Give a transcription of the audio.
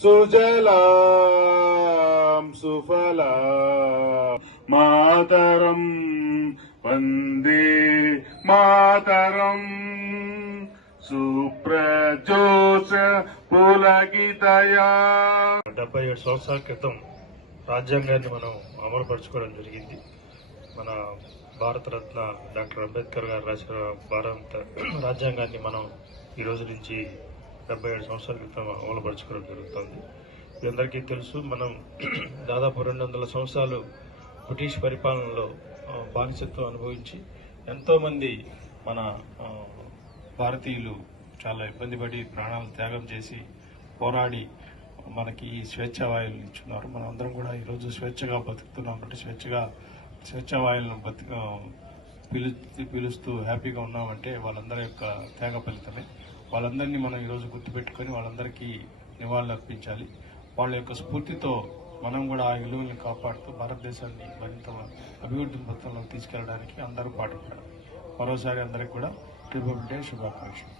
సుజలాం సుఫలా మాతరం వందే మాతరం సుప్రజోష పులకితయా. 77 సంవత్సరాల క్రితం రాజ్యాంగాన్ని మనం అమలుపరచుకోవడం జరిగింది. మన భారతరత్న డాక్టర్ అంబేద్కర్ గారు రాసిన భారత రాజ్యాంగాన్ని మనం ఈ రోజు నుంచి 77 సంవత్సరాల క్రితం అమలుపరచుకోవడం జరుగుతుంది. మీ అందరికీ తెలుసు, మనం దాదాపు 200 సంవత్సరాలు బ్రిటిష్ పరిపాలనలో బానిసత్వం అనుభవించి ఎంతోమంది మన భారతీయులు చాలా ఇబ్బంది పడి ప్రాణాలు త్యాగం చేసి పోరాడి మనకి ఈ స్వేచ్ఛావాయువులు ఇచ్చున్నారు. మనం అందరం కూడా ఈరోజు స్వేచ్ఛగా బతుకుతున్నాం. అంటే స్వేచ్ఛావాయువులను పీలుస్తూ హ్యాపీగా ఉన్నామంటే వాళ్ళందరి యొక్క త్యాగ ఫలితమే. వాళ్ళందరినీ మనం ఈరోజు గుర్తుపెట్టుకొని వాళ్ళందరికీ నివాళులు అర్పించాలి. వాళ్ళ యొక్క స్ఫూర్తితో మనం కూడా ఆ విలువల్ని కాపాడుతూ భారతదేశాన్ని మరింత అభివృద్ధి పథంలోకి తీసుకెళ్లడానికి అందరూ పాటుపడాలి. మరోసారి అందరికీ కూడా రిపబ్లిక్ డే శుభాకాంక్షలు.